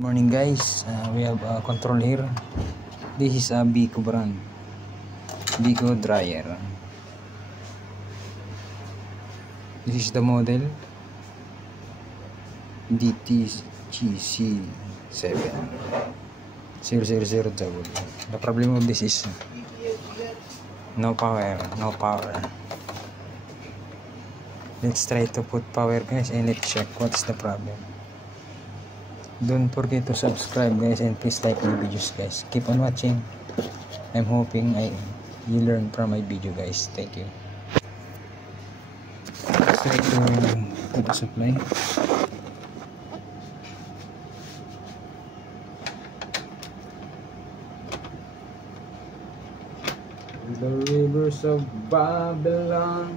Morning guys, we have a control here. This is a Beko brand, Beko dryer. This is the model DTGC7000W. The problem of this is no power. Let's try to put power guys and let's check what's the problem. Don't forget to subscribe guys and please like my videos guys. Keep on watching. I'm hoping you learn from my video guys. Thank you. Let's try to put the supply. The rivers of Babylon.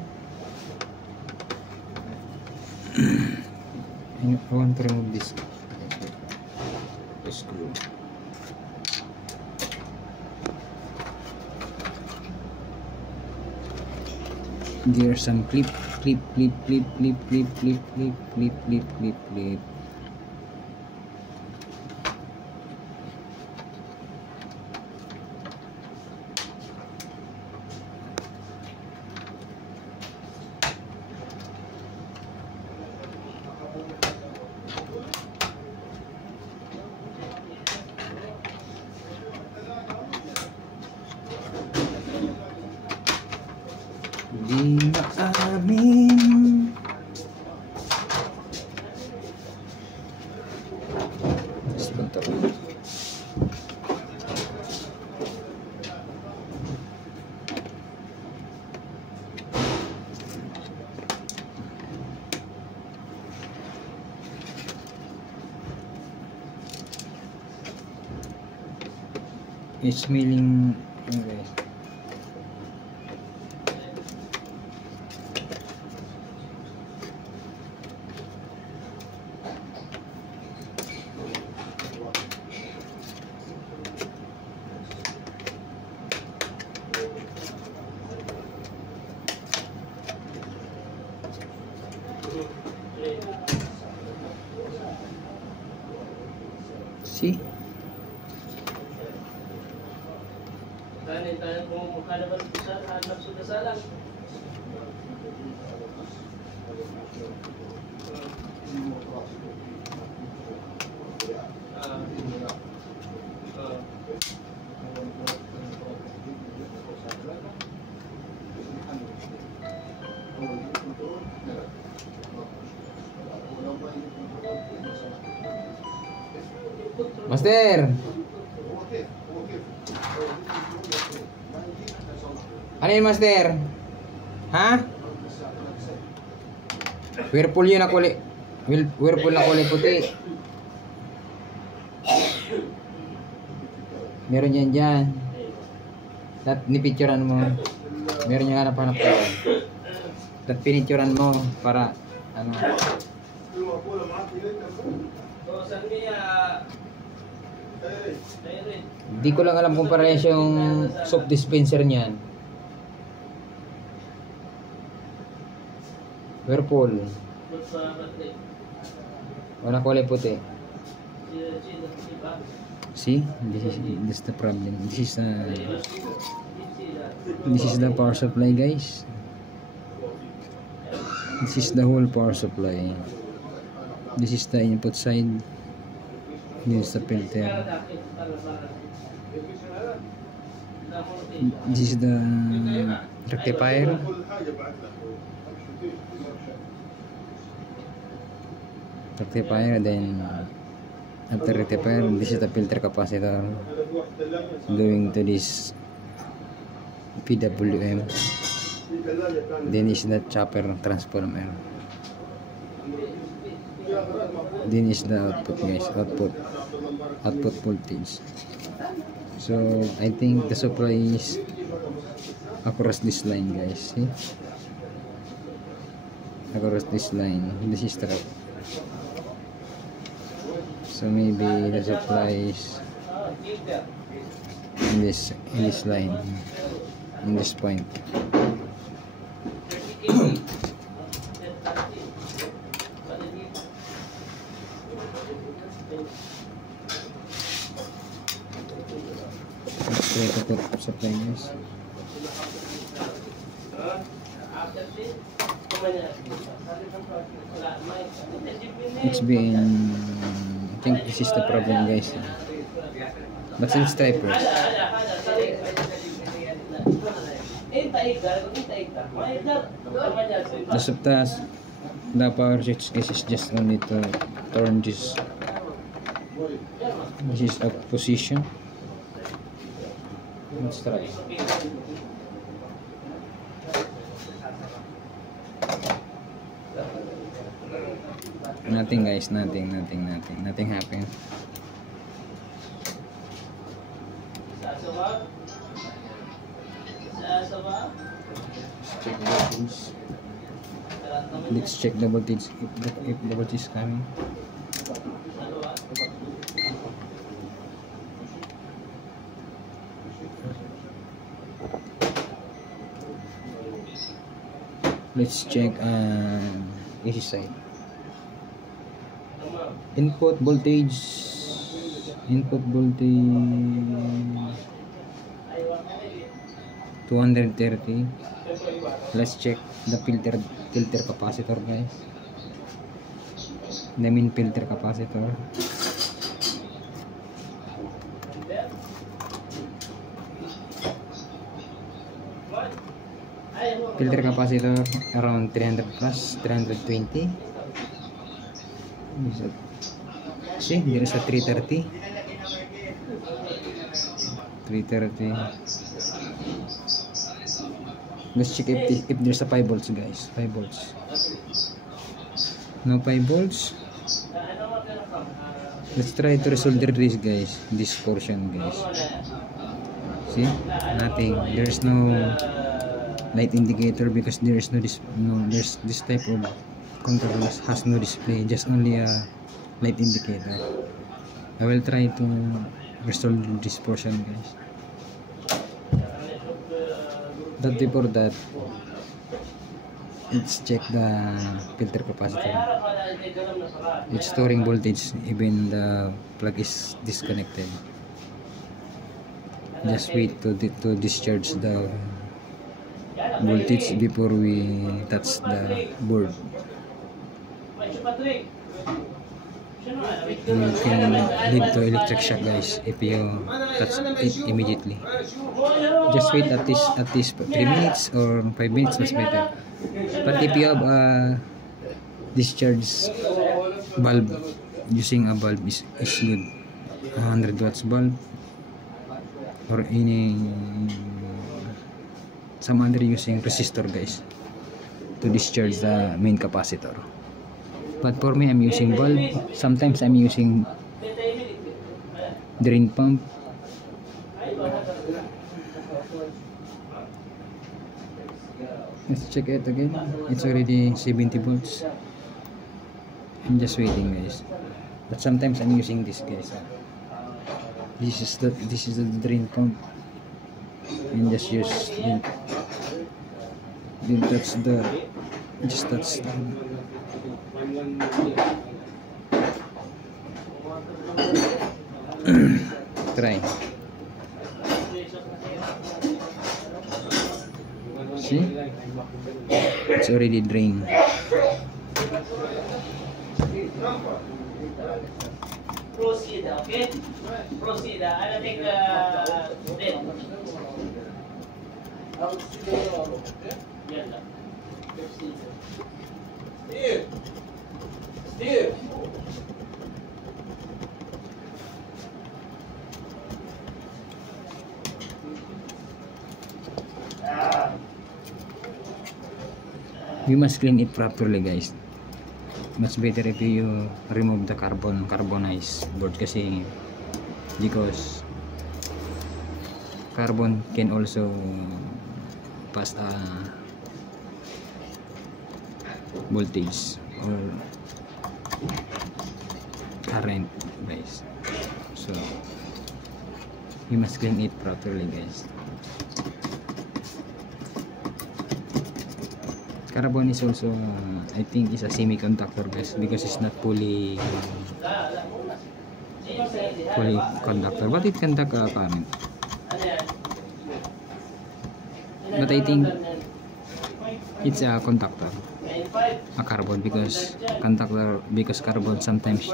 I want to remove this screw. There's some clip. Di maamin. Sebentar. It's smelling okay. See? Master, ano yun master? Ha? Whirlpool yun na kulay. Whirlpool na kulay puti. Meron yan dyan. Nipicturan mo. Meron yung hanap-hanap ko. Pinicturan mo para ano. Hindi ko lang alam kung parehas yung soap dispenser niyan. Whirlpool. Wala kulay puti. See? This is the problem. This is the power supply guys. This is the whole power supply. This is the input side. This is the filter. This is the rectifier. Then after rectifier, this is the filter capacitor going to this PWM. Then is the chopper transformer. Then is the output guys, output voltage. So I think the supply is across this line guys. See? Across this line. This is the so maybe the supply is in this line, in this point. try to put supply guys. It's been, I think this is the problem guys, but let's try first. The power switch guys is just only to turn this is a position. Let's try. Nothing guys, nothing happened. Let's check the voltage if the voltage is coming. Let's check AC side. Input voltage 230. Let's check the filter capacitor guys, the main filter capacitor. Filter capacitor around 300 plus 320. See, there is a 330. Let's check if there's a 5 volts guys. 5 volts. No 5 volts. Let's try to resolder this guys. This portion guys. See, nothing. There's no light indicator because there is there's this type of controller has no display, just only a light indicator. I will try to resolve this portion guys. But before that, let's check the filter capacitor. It's storing voltage even the plug is disconnected. Just wait to discharge the voltage before we touch the board. You can lead to electric shock guys if you touch it immediately. Just wait at least 3 minutes or 5 minutes, much better. But if you have a discharge bulb, using a bulb is good. 100 watts bulb or some other using resistor guys to discharge the main capacitor. But for me, I'm using bulb. Sometimes I'm using drain pump. Let's check it again. It's already 70 volts. I'm just waiting guys. But sometimes I'm using this guys. This is the drain pump. And just use touch the try. See, it's already drained. Proceed, okay? Proceed. I'll take the Steve. You must clean it properly guys. Much better if you remove the carbonized board kasi because carbon can also pass a voltage or current guys, so you must clean it properly guys. Carbon is also I think is a semiconductor guys because it's not fully conductor, but it conduct a current. But I think it's a contactor, a carbon, because carbon sometimes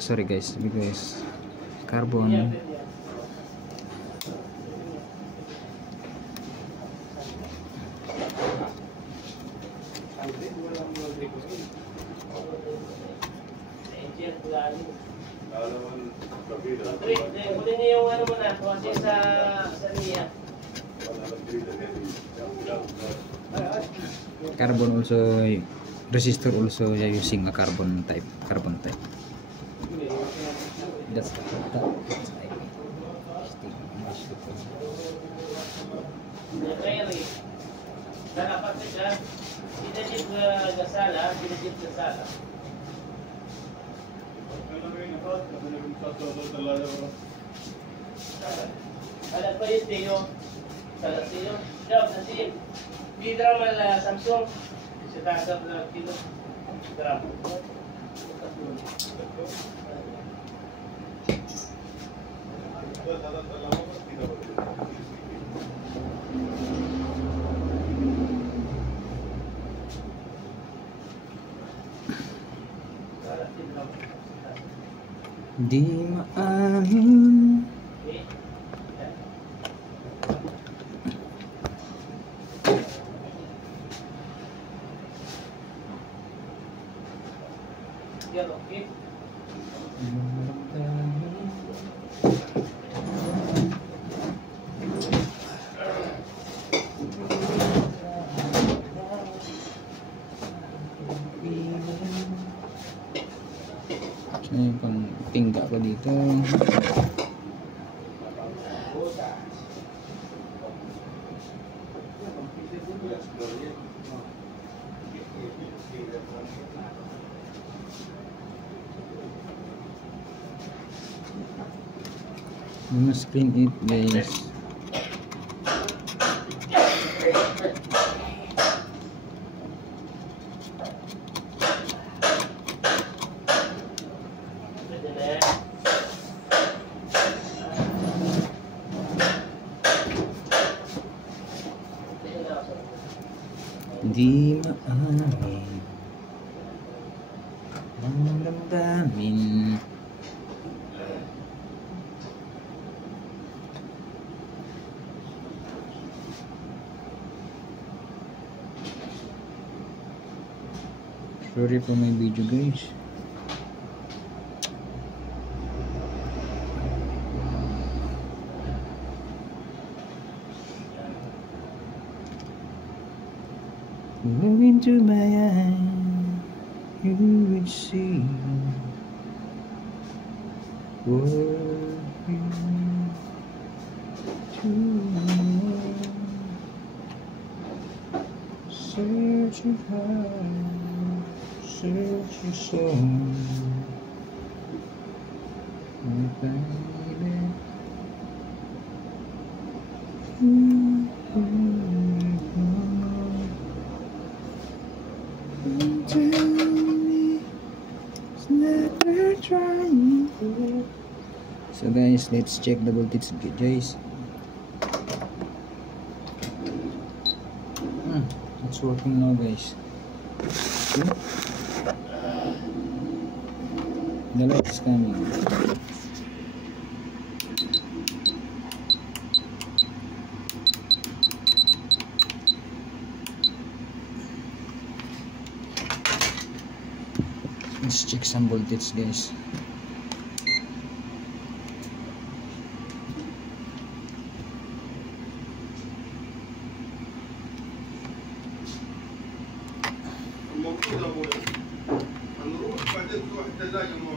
sorry guys, because carbon Kunin niyo yung ano muna, kasi sa niya. carbon also, resistor also using a carbon type. That's dapat siya pinajib gasala. Ada pa yung tiyo. Salah tiyo. Jawab na siya. Di drama la Samsung. Sa tasap na kilo. Drama. Di maamin. Okay. So yung pang pingga ko dito. You must clean it guys. Di maamin ang damdamin. Sorry for my video guys. Look into my eyes, you would see what you do. Searching high, searching so, my baby. So guys, let's check the voltage guys. It's working now guys. See? The light is coming. Let's check some voltage guys.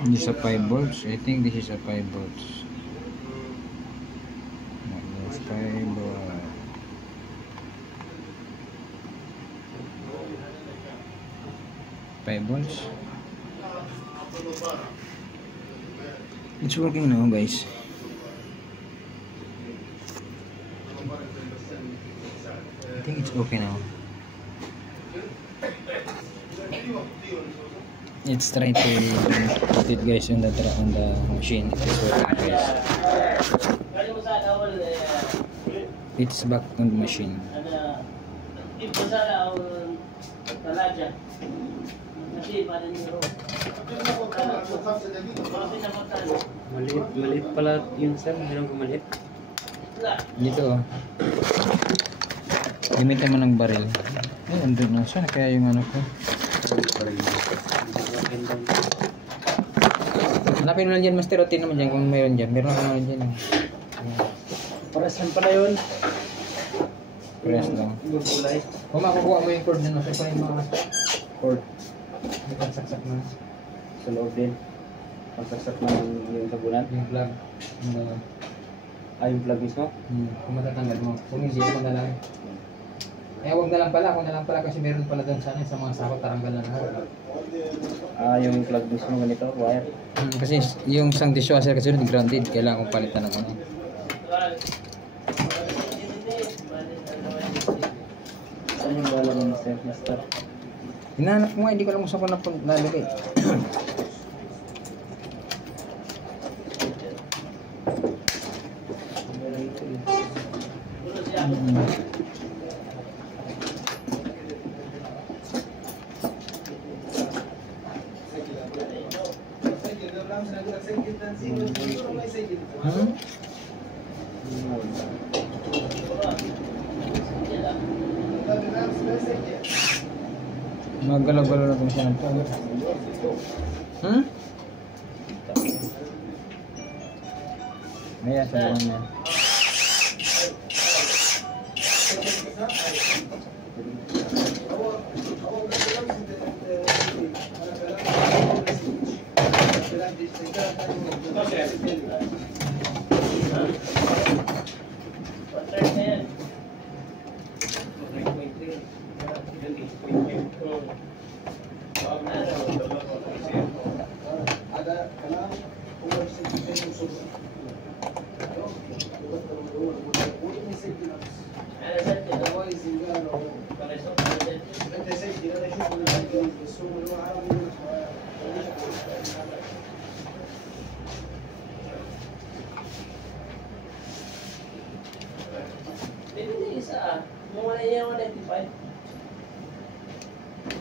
This is a 5 volts. I think this is a 5 volts. Yes, 5 volts. It's working now guys. I think it's okay now. Let's try to put it guys on the machine. It's working guys. It's back on the machine. Ada tip sana o talaga. Kasi pa rin yung Maliit pala yun sir, meron ko maliit. Dito oh. Gamitan mo ng baril. Ay, andun na. Saan kaya yung ano ko? Hanapin mo lang dyan, Master. O, tingnan mo dyan kung mayroon dyan. Meron ako naman dyan. Para saan pala yun? Press lang. Yung kulay. Kung makukuha mo yung cord dyan, Master, pa yung mga cord. May pagsaksak na. Sa loob din. Pagsaksak ng yung sabunan. Yung plug. Yung plug mismo. Kung matatanggal mo. Kung hindi, ako na lang. Eh, huwag na lang pala. Huwag na lang pala kasi meron pala doon sana sa mga sakot. Taranggal na lahat. Yung plug mismo ganito, wire. Kasi yung isang dishwasher kasi doon grounded. Kailangan kong palitan ng ano. Ano yung wala ng master? Hinahanap ko nga, hindi ko alam kung saan ko nalagay. Magalaw-galaw na kung saan ito. Ayan, sa buwan niya.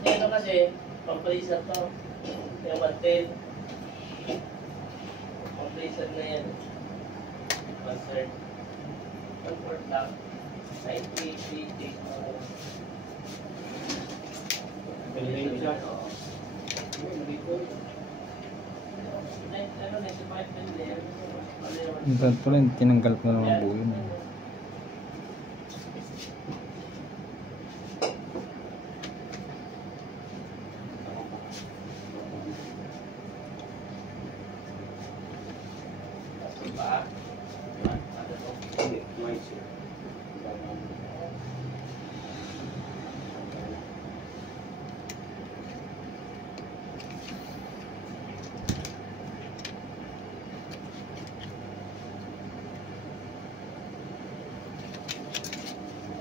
Ito kasi, pang-freezer to. Yung mantel. Pang-freezer na yan. 1/3. 1/4 lang. 90. Freezer siya. Ano, 95 din din. Yung dad pala, tinanggal ko na naman buo yun.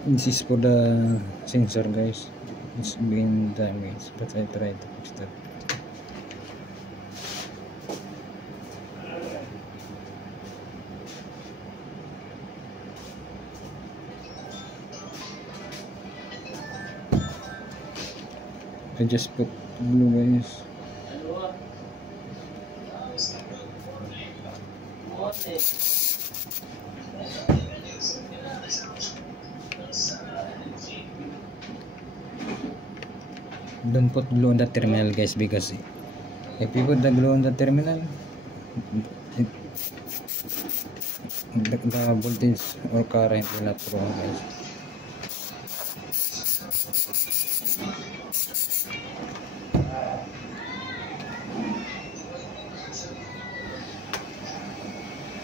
This is for the sensor, guys. It's been damaged, but I tried to fix that. I just put glue, guys. Don't put glue on the terminal, guys, because if you put the glue on the terminal, the voltage or current will not flow, guys.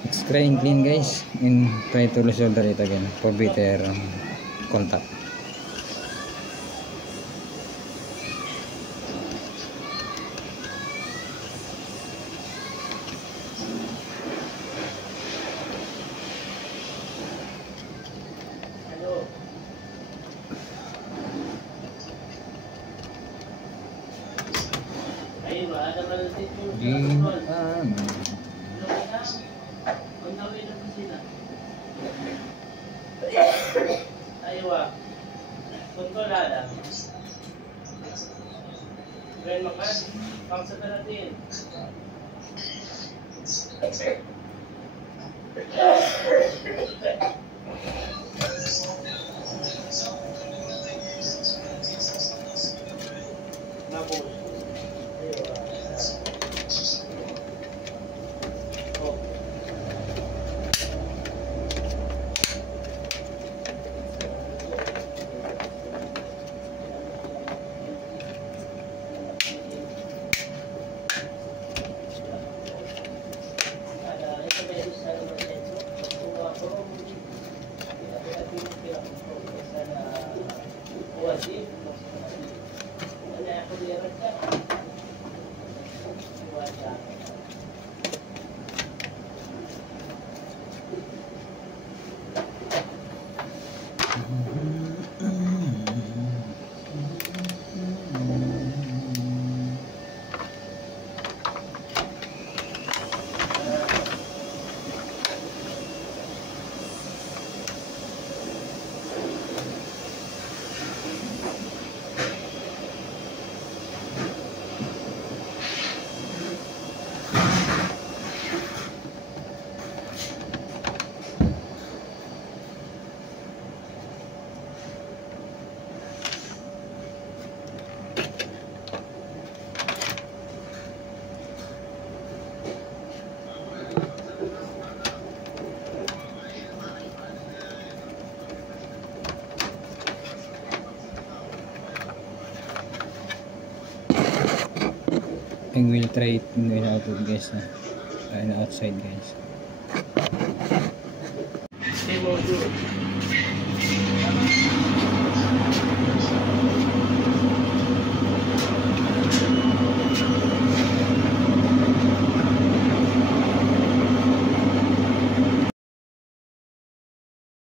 Let's try and clean, guys, and try to resolder it again for better contact. Ayun, I will try it without it guys na outside guys. Stay more good.